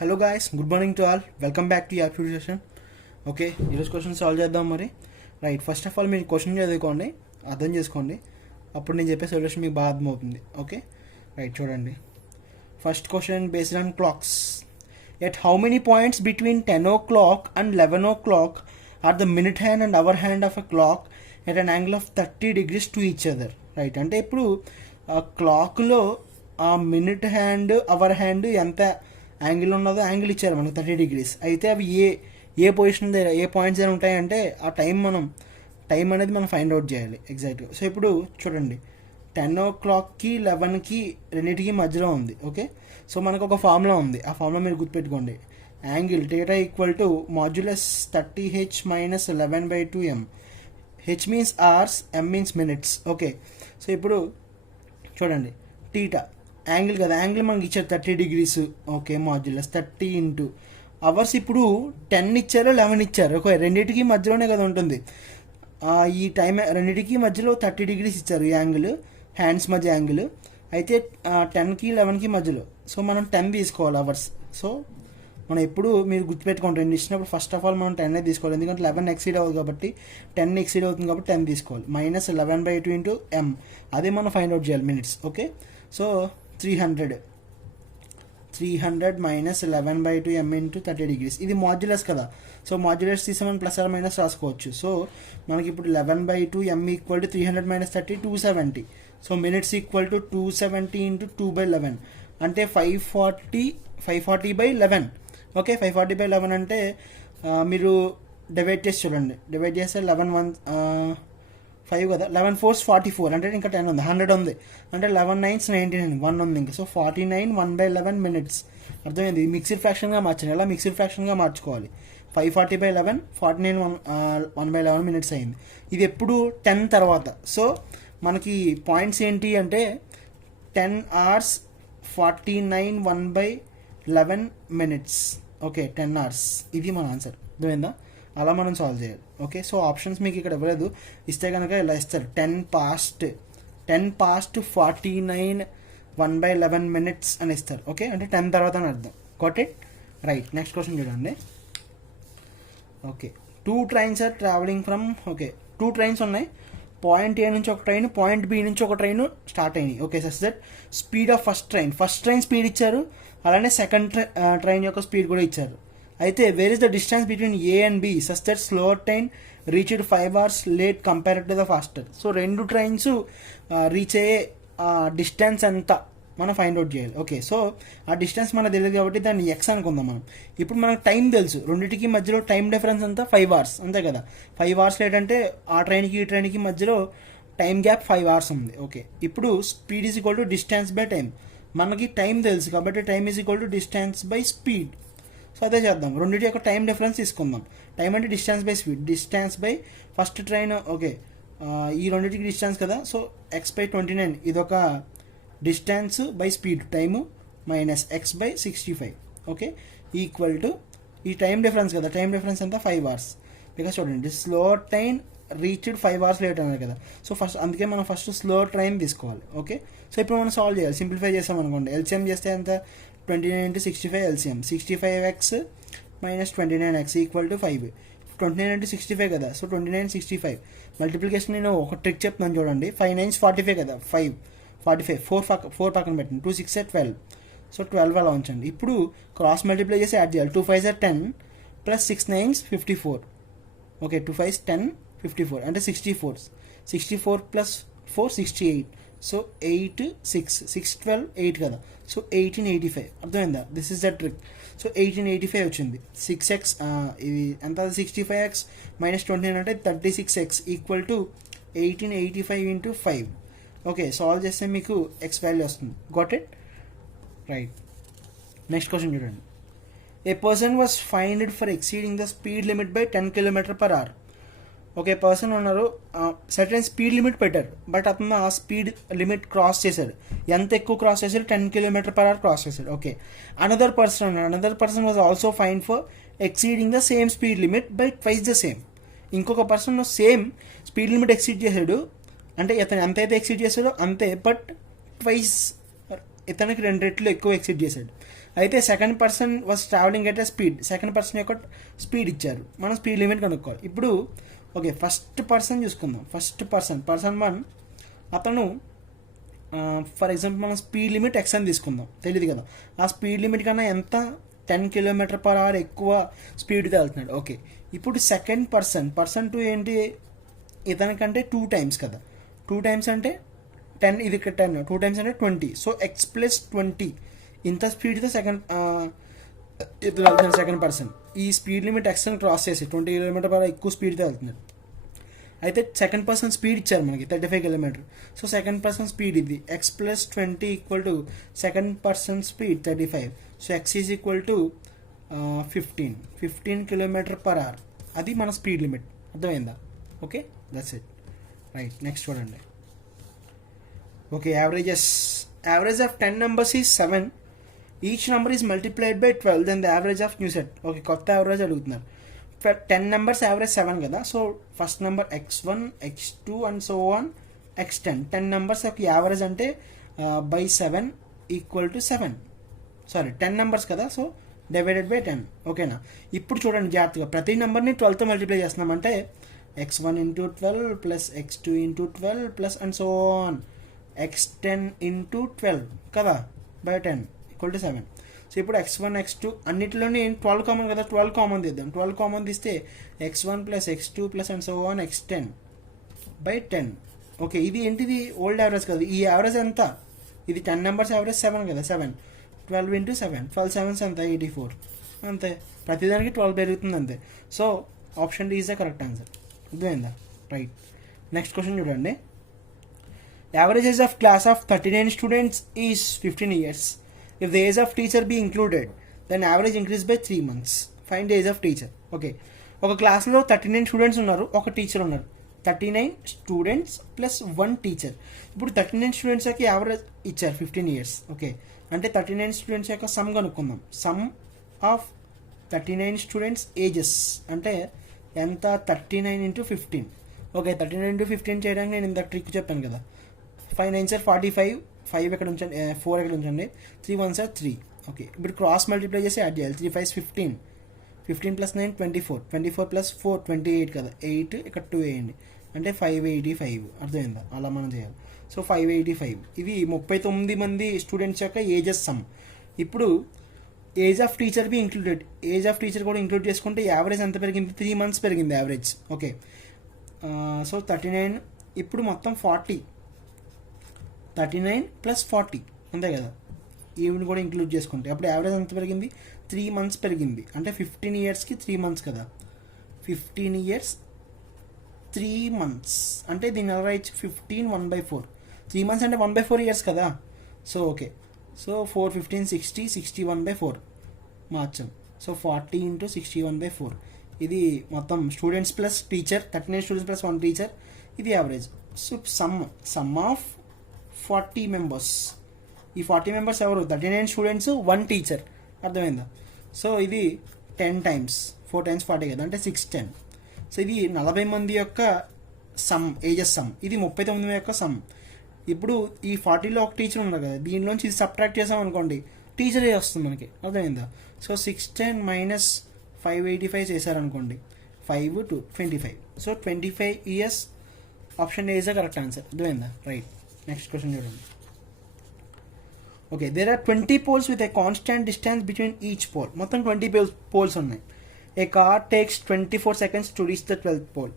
Hello guys, good morning to all. Welcome back to యాప్యూర్ session. Okay, ఈరోజు question సాల్వ్ చేద్దాం మరి. రైట్, ఫస్ట్ ఆఫ్ ఆల్ మీరు క్వశ్చన్ చదువుకోండి, అర్థం చేసుకోండి, అప్పుడు నేను చెప్పే సొల్యూషన్ మీకు బాగా అర్థమవుతుంది. ఓకే రైట్, చూడండి. First question based on clocks. At how many points between 10 o'clock and 11 o'clock are the minute hand and hour hand of a clock at an angle of 30 degrees to each other? Right, అంటే ఇప్పుడు ఆ క్లాక్లో ఆ minute hand hour hand ఎంత angle ఉన్నదో angle ఇచ్చారు మనకు 30 degrees. అయితే అవి ఏ పొజిషన్ దగ్గర ఏ పాయింట్స్ దగ్గర ఉంటాయంటే ఆ టైం అనేది మనం ఫైండ్ అవుట్ చేయాలి ఎగ్జాక్ట్గా. సో ఇప్పుడు చూడండి, 10 o'clockకి 11కి రెండింటికి మధ్యలో ఉంది. ఓకే, సో మనకు ఒక ఫార్ములా ఉంది, ఆ ఫార్ములా మీరు గుర్తుపెట్టుకోండి. Angle theta equal to modulus 30h minus 11/2m. H means hours, M means minutes. Okay, so ఇప్పుడు చూడండి, థీటా యాంగిల్ కదా, యాంగిల్ మనకి ఇచ్చారు 30 degrees. Okay, modulus 30 into hours. ఇప్పుడు 10 ఇచ్చారు, 11 ఇచ్చారు. ఓకే, రెండింటికి మధ్యలోనే కదా ఉంటుంది ఈ టైం. రెండింటికి మధ్యలో 30 degrees ఇచ్చారు ఈ యాంగిల్, హ్యాండ్స్ మధ్య యాంగిల్. అయితే 10కి 11కి మధ్యలో, సో మనం 10 తీసుకోవాలి అవర్స్. సో మనం ఎప్పుడు మీరు గుర్తుపెట్టుకోండి, రెండు ఇచ్చినప్పుడు ఫస్ట్ ఆఫ్ ఆల్ మనం 10 తీసుకోవాలి, ఎందుకంటే 11 ఎక్సీడ్ అవుతుంది కాబట్టి 10 ఎక్సీడ్ అవుతుంది కాబట్టి 10 తీసుకోవాలి. మైనస్ 11/2 ఇంటూ ఎం, అదే మనం ఫైండ్ అవుట్ చేయాలి minutes. Okay, so 300 minus 11/2 m into 30 degrees. ఇది మాడ్యులస్ కదా, సో మాడ్యులస్ తీసి మనం ప్లస్ ఆర్ మైనస్ రాసుకోవచ్చు. సో మనకి ఇప్పుడు 11/2 m equal to 300 minus 30 270. So minutes equal to 270 into 2/11 అంటే 540/11. ఓకే, 540/11 అంటే మీరు డివైడ్ చేసి చూడండి, డివైడ్ చేస్తే 5 కదా, 11 4s 44 అంటే ఇంకా 10 ఉంది, 100 ఉంది అంటే 11 9s 99, 1 ఉంది ఇంకా. So 49 1/11 minutes. అర్థమైంది, మిక్స్డ్ ఫ్రాక్షన్గా మార్చండి. ఎలా మిక్స్డ్ ఫ్రాక్షన్గా మార్చుకోవాలి? 540/11 49 1/11 మినిట్స్ అయింది. ఇది ఎప్పుడు 10 తర్వాత. సో మనకి పాయింట్స్ ఏంటి అంటే 10 hours 49 1/11 మినిట్స్. Okay, 10 hours. ఇది మన ఆన్సర్. అర్థమైందా? అలా మనం సాల్వ్ చేయాలి. ఓకే, సో ఆప్షన్స్ మీకు ఇక్కడ ఇవ్వలేదు, ఇస్తే కనుక ఇలా ఇస్తారు. 10 past 49 1/11 మినిట్స్ అని ఇస్తారు. ఓకే, అంటే 10 తర్వాత అని అర్థం. Got it? Right, next question చూడండి. Okay, 2 trains are travelling from. Okay, 2 trains ఉన్నాయి. పాయింట్ ఏ నుంచి ఒక ట్రైన్, పాయింట్ బి నుంచి ఒక ట్రైన్ స్టార్ట్ అయినాయి. Okay, such that speed of first train speed ఇచ్చారు, అలానే సెకండ్ ట్రైన్ యొక్క స్పీడ్ కూడా ఇచ్చారు. అయితే where is the distance between A and B such that slower train reached 5 hours late compared to the faster. So రెండు trains reach అయ్యే distance ఎంత మనం ఫైండ్ అవుట్ చేయాలి. ఓకే, సో ఆ డిస్టెన్స్ మనకు తెలియదు కాబట్టి దాన్ని ఎక్స్ అనుకుందాం మనం. ఇప్పుడు మనకు టైం తెలుసు, రెండింటికి మధ్యలో టైం డిఫరెన్స్ అంతా 5 hours అంతే కదా. 5 hours లేట్ అంటే ఆ ట్రైన్కి ఈ ట్రైన్కి మధ్యలో టైం గ్యాప్ 5 hours ఉంది. ఓకే, ఇప్పుడు speed is equal to distance by time. మనకి టైం తెలుసు కాబట్టి time is equal to distance by speed. So అదే చేద్దాం, రెండింటి యొక్క టైం డిఫరెన్స్ తీసుకుందాం. టైం అంటే distance by speed, distance by first train. Okay, ఈ రెండింటికి డిస్టెన్స్ కదా, సో x/29 ఇదొక distance by speed time minus x/65. Okay, equal to ఈ టైం డిఫరెన్స్ కదా, టైం డిఫరెన్స్ అంతా 5 hours. బికాస్ చూడండి, slow train reached 5 hours late అన్నారు కదా, సో అందుకే మనం ఫస్ట్ స్లో ట్రైన్ తీసుకోవాలి. ఓకే, సో ఇప్పుడు మనం సాల్వ్ చేయాలి. సింప్లిఫై చేస్తాం అనుకోండి, ఎల్సిఎం చేస్తే ఎంత 29 into 65 LCM 65x minus 29x equal to 5. 29 into 65 కదా, సో 29 65 మల్టిప్లికేషన్. నేను ఒక ట్రిక్ చెప్తున్నాను చూడండి. 5 9s 45 కదా, 5 45 4 పక్కన పెట్టండి, 2 6 12, సో 12 అలా ఉంచండి. ఇప్పుడు క్రాస్ మల్టిప్లై చేసి యాడ్ చేయాలి. 2 5s 10 plus 6 9s 54. Okay, 2 5s 10 54 అంటే 64 ప్లస్ 4 68. సో 8 6 6 12 8 కదా, సో 1885. అర్థమైందా? This is the trick. So 1885 వచ్చింది. 6x ఇది ఎంత, 65x మైనస్ 29 అంటే 36x equal to 1885 into 5. Okay, solve చేస్తే మీకు ఎక్స్ వాల్యూ వస్తుంది. Got it? Right, next question చూడండి. A person was fined for exceeding the speed limit by 10 km/h. Okay, person ఉన్నారు, certain speed limit పెట్టారు, but అతను ఆ speed limit cross చేశాడు. ఎంత ఎక్కువ క్రాస్ చేశాడు? 10 km/h క్రాస్ చేశాడు. Okay, another person was also fine for exceeding the same speed limit by twice the same. ఇంకొక person same speed limit exceed చేశాడు, అంటే ఇతను ఎంతైతే ఎక్సీడ్ చేశాడో అంతే, బట్ ట్వైస్ ఇతనికి 2 రెట్లు ఎక్కువ ఎక్సీడ్ చేశాడు. అయితే second person was travelling at a speed, second person యొక్క స్పీడ్ ఇచ్చారు, మనం స్పీడ్ లిమిట్ కనుక్కోవాలి. ఇప్పుడు ఓకే ఫస్ట్ పర్సన్ చూసుకుందాం. ఫస్ట్ పర్సన్ 1 అతను ఫర్ ఎగ్జాంపుల్ మనం స్పీడ్ లిమిట్ ఎక్స్ అని తీసుకుందాం, తెలియదు కదా. ఆ స్పీడ్ లిమిట్ కన్నా ఎంత 10 km/h ఎక్కువ స్పీడ్తో వెళ్తున్నాడు. ఓకే ఇప్పుడు సెకండ్ పర్సన్ 2 ఏంటి, ఇతనికంటే 2 times కదా. 2 times అంటే 10, ఇది 10, 2 times అంటే 20. సో x + 20 ఇంత స్పీడ్తో ఇతను వెళ్తున్నాడు సెకండ్ పర్సన్. ఈ స్పీడ్ లిమిట్ ఎక్స్ని క్రాస్ చేసి 20 km/h ఎక్కువ స్పీడ్తో వెళ్తున్నాడు. అయితే సెకండ్ పర్సన్ స్పీడ్ ఇచ్చారు మనకి 35 km. So second person speed ఇది x + 20 = second person speed 35. So x = 15 km/h. అది మన స్పీడ్ లిమిట్, అర్థమైందా? Okay that's it. Right next చూడండి. Okay average of 10 numbers is 7. Each number is multiplied by 12, then the average of new set. Okay కొత్త average అడుగుతున్నారు. 10 numbers average 7 కదా. So first number x1, x2 and so on x10. 10 numbers యొక్క average అంటే by 7 = 7. Sorry 10 numbers కదా, so divided by 10. ఓకేనా? ఇప్పుడు చూడండి జాగ్రత్తగా, ప్రతి నెంబర్ని 12తో మల్టిప్లై చేస్తున్నామంటే x1 × 12 + x2 × 12 plus and so on x10 × 12 కదా బై 10 = 7. సో ఇప్పుడు x1 x2 అన్నిటిలోనే 12 కామన్ కదా, 12 కామన్ తీద్దాం. 12 కామన్ తీస్తే x1 + x2 plus and so on x10 by 10. Okay ఇది ఏంటిది ఓల్డ్ యావరేజ్ కదా. ఈ యావరేజ్ ఎంత, ఇది 10 numbers యావరేజ్ 7 కదా. 7 12 × 7 12 7s ఎంత 84 అంతే. ప్రతిదానికి 12 పెరుగుతుంది అంతే. So option D is the correct answer. అర్థమైందా? రైట్ నెక్స్ట్ క్వశ్చన్ చూడండి. Average age of class of 39 students is 15 years. If the age of teacher be included, then average increase by 3 months. Find the age of teacher. Okay ఒక క్లాస్లో 39 students ఉన్నారు, ఒక teacher ఉన్నారు. 39 students plus 1 teacher. ఇప్పుడు 39 students యొక్క average ఇచ్చారు 15 years. Okay అంటే 39 students యొక్క సమ్ కనుక్కుందాం. సమ్ ఆఫ్ 39 స్టూడెంట్స్ ఏజెస్ అంటే ఎంత, 39 × 15. ఓకే 39 × 15 చేయడానికి నేను ఇంత ట్రిక్ చెప్పాను కదా. 5 9s are 45, 5 ఎక్కడ ఉంచండి, 4 ఎక్కడ ఉంచండి, 3 1s are 3. ఓకే ఇప్పుడు క్రాస్ మల్టిప్లై చేసి యాడ్ చేయాలి. 3 5s 15, 15 + 9 24, 24 + 4 28 కదా. 8 ఇక్కడ 2 వేయండి అంటే 585. అర్థమైందా? అలా మనం చేయాలి. సో 585 ఇది 39 మంది స్టూడెంట్స్ యొక్క ఏజెస్ సమ్. ఇప్పుడు age of teacher be included, age of teacher కూడా ఇంక్లూడ్ చేసుకుంటే యావరేజ్ ఎంత పెరిగింది, 3 months పెరిగింది యావరేజ్. ఓకే సో 39 ఇప్పుడు మొత్తం 40, 39 + 40 అంతే కదా. ఈవెన్ కూడా ఇంక్లూడ్ చేసుకుంటే అప్పుడు యావరేజ్ ఎంత పెరిగింది, 3 months పెరిగింది. అంటే 15 yearsకి 3 months కదా. 15 years 3 months అంటే దీని ఎలా రాయొచ్చు, 15 1/4. 3 months అంటే 1/4 years కదా. సో ఓకే సో 4 15 60 60 1/4 మార్చాం. సో 40 × 60 1/4. ఇది మొత్తం students plus teacher, 39 students plus 1 teacher, ఇది average. So sum of 40 members. ఈ 40 members ఎవరు, 39 స్టూడెంట్స్ 1 టీచర్. అర్థమైందా? సో ఇది 10 times 4 times 40 కదా అంటే 610. సో ఇది 40 మంది యొక్క సమ్, ఏజెస్ సమ్. ఇది 39 యొక్క సమ్. ఇప్పుడు ఈ 40లో ఒక టీచర్ ఉన్నారు కదా, దీనిలోంచి ఇది సబ్ట్రాక్ట్ చేసాం అనుకోండి, టీచర్ ఏ వస్తుంది మనకి. అర్థమైందా? సో 610 - 585 చేశారనుకోండి, 5 2 25. So 25 years. Option A is the correct answer. అర్థమైందా? రైట్ నెక్స్ట్ క్వశ్చన్ చూడండి. Okay there are 20 poles with a constant distance between each pole. మొత్తం 20 poles ఉన్నాయి. A car takes 24 seconds to reach the 12th pole.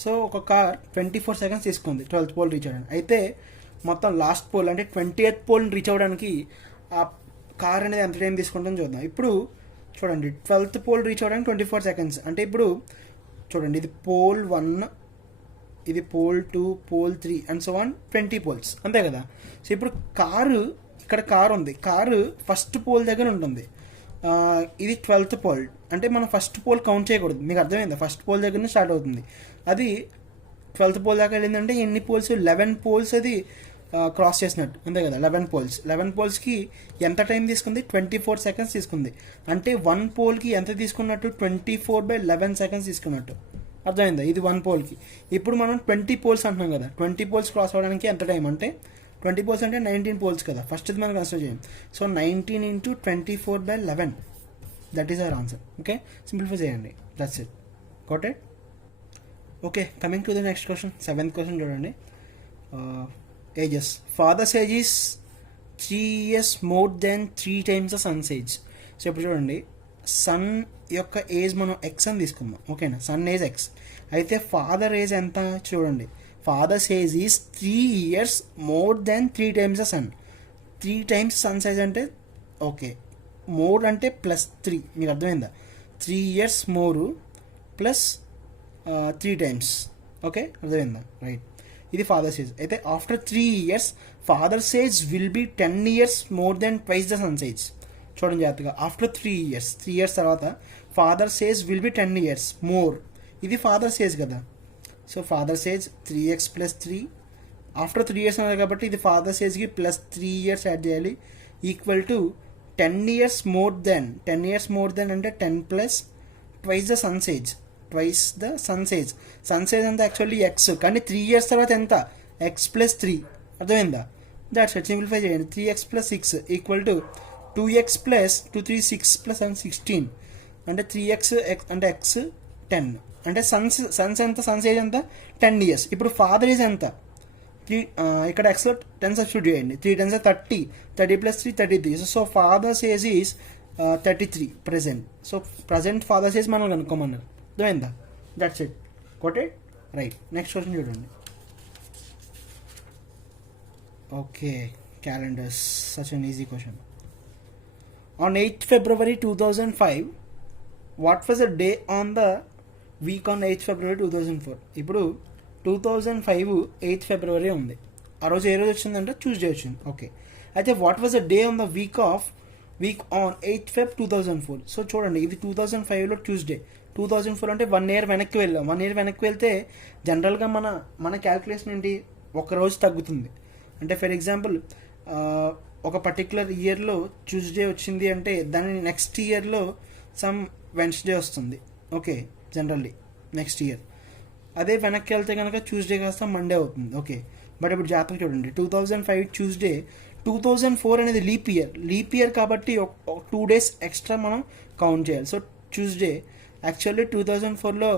So ఒక car 24 seconds తీసుకుంది 12th pole reach అవ్వడానికి. అయితే మొత్తం last pole అంటే 20th pole reach అవ్వడానికి ఆ కార్ అనేది ఎంత టైం తీసుకుంటుందో చూద్దాం. ఇప్పుడు చూడండి 12th pole రీచ్ అవ్వడానికి 24 seconds. అంటే ఇప్పుడు చూడండి ఇది పోల్ 1, ఇది pole 2, pole 3 and so on 20 poles అంతే కదా. సో ఇప్పుడు కారు, ఇక్కడ కారు ఉంది, కారు ఫస్ట్ పోల్ దగ్గర ఉంటుంది. ఇది 12th pole అంటే మనం ఫస్ట్ పోల్ కౌంట్ చేయకూడదు. మీకు అర్థమైందా? ఫస్ట్ పోల్ దగ్గర నుంచి స్టార్ట్ అవుతుంది. అది 12th pole దాకా వెళ్ళిందంటే ఎన్ని పోల్స్, 11 poles అది క్రాస్ చేసినట్టు అంతే కదా. 11 poles, 11 polesకి ఎంత టైం తీసుకుంది, 24 seconds తీసుకుంది. అంటే 1 poleకి ఎంత తీసుకున్నట్టు, 24/11 seconds తీసుకున్నట్టు. అర్థమైందా? ఇది 1 poleకి. ఇప్పుడు మనం 20 poles అంటున్నాం కదా, 20 poles క్రాస్ అవ్వడానికి ఎంత టైం అంటే 20 poles అంటే 19 poles కదా, ఫస్ట్ మనం కన్సిడర్ చేయం. So 19 into 24/11, that is our answer. Okay, simplify చేయండి, that's it. Got it? Okay, coming to the next question, 7th question చూడండి. Ages. Father's age is 3 years more than 3 times the son's age. So ఇప్పుడు చూడండి, sun యొక్క age మనం X అని తీసుకుందాం, ఓకేనా? Son age X, అయితే ఫాదర్ ఏజ్ ఎంత చూడండి. Father's age is 3 years more than 3 times the son. 3 times son age అంటే ఓకే, మోర్ అంటే +3, మీకు అర్థమైందా? 3 years more plus 3 times, okay, అర్థమైందా? రైట్, ఇది ఫాదర్స్ ఏజ్. అయితే after 3 years father's age will be 10 years more than twice the son's age. చూడండి జాగ్రత్తగా, after 3 years, 3 years తర్వాత fathers age will be 10 years more. ఇది ఫాదర్స్ ఏజ్ కదా, so father's age 3x + 3. After 3 years అన్నారు కాబట్టి ఇది father's ఏజ్కి +3 years add చేయాలి, equal to 10 years more than. 10 years more than అంటే 10 + twice the son's age. Twice the son's age. Son's age అంతా actually X, కానీ 3 years తర్వాత ఎంత? x + 3, అర్థమైందా? దాట్స్ ఇట్, సింప్లిఫై చేయండి. 3x + 6 ఈక్వల్ టు 2x + 2 3 6 + 7 16, అంటే 3x అంటే x 10, అంటే సన్స్ ఎంత? సన్స్ ఏజ్ ఎంత? 10 years. ఇప్పుడు ఫాదర్ ఏజ్ ఎంత? 3, ఇక్కడ ఎక్స్లో 10 సబ్స్టిట్యూట్ చేయండి. 3 10 30, 30 + 3 33. So father's age is 33 present. So present father's age మనం కనుక్కోమన్నారు, అర్థమైందా? That's it, got it? Right, next question చూడండి. Okay, calendars, such an easy question. On 8th February 2005, what was the day on the week on 8th February 2004? ఇప్పుడు 2005 8th February ఉంది, ఆ రోజు ఏ రోజు వచ్చిందంటే ట్యూస్డే వచ్చింది. ఓకే, అయితే what was the day on the week on 8th Feb 2004? So చూడండి, ఇది 2005లో ట్యూస్డే. 2004 అంటే 1 year వెనక్కి వెళ్ళాం. 1 year వెనక్కి వెళ్తే జనరల్గా మన క్యాల్కులేషన్ ఏంటి? ఒక రోజు తగ్గుతుంది. అంటే ఫర్ ఎగ్జాంపుల్ ఒక పర్టికులర్ ఇయర్లో ట్యూస్డే వచ్చింది అంటే దాని నెక్స్ట్ ఇయర్లో సమ్ వెన్స్డే వస్తుంది, ఓకే, జనరల్లీ నెక్స్ట్ ఇయర్. అదే వెనక్కి వెళ్తే కనుక ట్యూస్డే కాస్త మండే అవుతుంది, ఓకే. బట్ ఇప్పుడు జాతకం చూడండి, 2005 ట్యూస్డే, 2004 అనేది లీప్ ఇయర్ కాబట్టి 2 days ఎక్స్ట్రా మనం కౌంట్ చేయాలి. సో ట్యూస్డే యాక్చువల్లీ 2004లో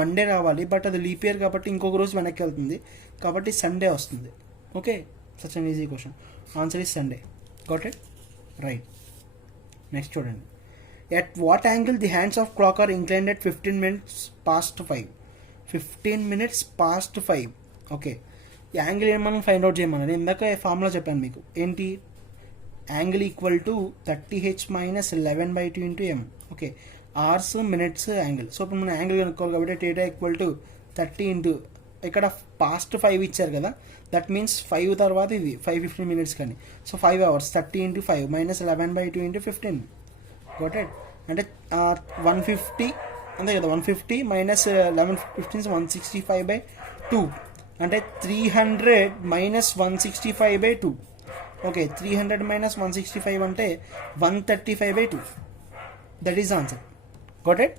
మండే రావాలి, బట్ అది లీప్ ఇయర్ కాబట్టి ఇంకొక రోజు వెనక్కి వెళ్తుంది, కాబట్టి సండే వస్తుంది. Okay, such an easy question. Answer is Sunday. Got it? Right, next చూడండి. At what angle the hands of clock are inclined at 15 minutes past 5? 15 minutes past 5, okay. ఈ యాంగిల్ ఏం మనం ఫైండ్ అవుట్ చేయమన్నారు. ఇందాక formula చెప్పాను మీకు, ఏంటి? Angle equal to 30h - 11/2 × m, okay. Hours, minutes, angle. So ఇప్పుడు మనం యాంగిల్ కనుక్కోవాలి కాబట్టి θ ఈక్వల్ టు 30 ఇంటూ, ఇక్కడ past 5 ఇచ్చారు కదా, దట్ మీన్స్ 5 తర్వాత ఇది 5:15 minutes కానీ, సో 5 hours. 30 × 5 - 11/2 × 15, got it? అంటే 150, అంతే కదా. 150 - 11/15 165/2, అంటే 300 - 165/2, ఓకే. 300 - 165 అంటే 135/2, that is answer. Got it?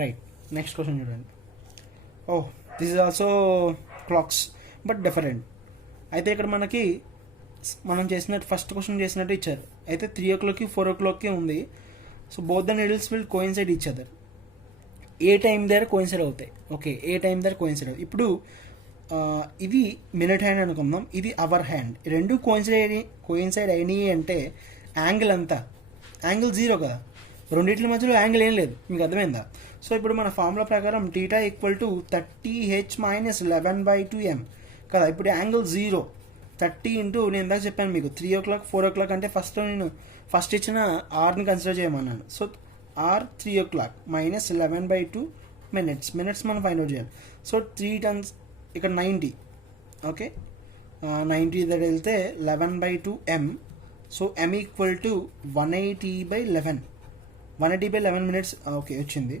Right, next question చూడండి. Oh, this is also clocks but different. అయితే ఇక్కడ మనకి మనం చేసినట్టు ఫస్ట్ క్వశ్చన్ చేసినట్టు ఇచ్చారు. అయితే 3 o'clock 4 o'clock ఉంది. So both the needles will coincide each other. A time దగ్గర కోయిన్సైడ్ అవుతాయి, ఓకే. ఏ టైం దగ్గర కోయిన్సైడ్ అవుతాయి. ఇప్పుడు ఇది మినిట్ హ్యాండ్ అనుకుందాం, ఇది అవర్ హ్యాండ్. రెండు కోయిన్సైడ్ అయినాయి అంటే యాంగిల్ అంతా, యాంగిల్ 0 కదా, రెండింటి మధ్యలో యాంగిల్ ఏం లేదు, మీకు అర్థమైందా? సో ఇప్పుడు మన ఫార్ములా ప్రకారం θ ఈక్వల్ టు 30h - 11/2 m కదా. ఇప్పుడు యాంగిల్ 0, 30 ఇంటూ నేను ఇందాక చెప్పాను మీకు 3 o'clock 4 o'clock అంటే నేను ఫస్ట్ ఇచ్చిన ఆర్ని కన్సిడర్ చేయమన్నాను. సో ఆర్ 3 o'clock - 11/2 minutes మనం ఫైండ్ అవుట్ చేయాలి. సో 3 times ఇక్కడ 90, ఓకే. 90 దగ్గర వెళ్తే 11/2 m. So m equal to 180/11, 180/11 minutes, okay, వచ్చింది.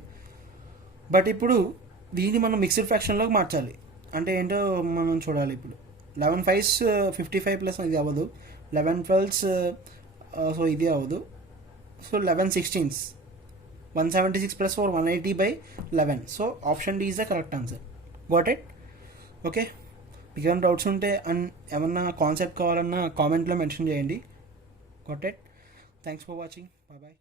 బట్ ఇప్పుడు దీన్ని మనం మిక్స్డ్ ఫ్రాక్షన్లోకి మార్చాలి. అంటే ఏంటో మనం చూడాలి. ఇప్పుడు 11 5s 55 ప్లస్ ఇది అవ్వదు, 11 12s సో ఇది అవ్వదు. So 11 16s 176 + 4 180/11. So option D is the correct answer. Got it? Okay, మీకు ఏమైనా డౌట్స్ ఉంటే అండ్ ఏమన్నా కాన్సెప్ట్ కావాలన్నా కామెంట్లో మెన్షన్ చేయండి. Got it. Thanks for watching. Bye bye.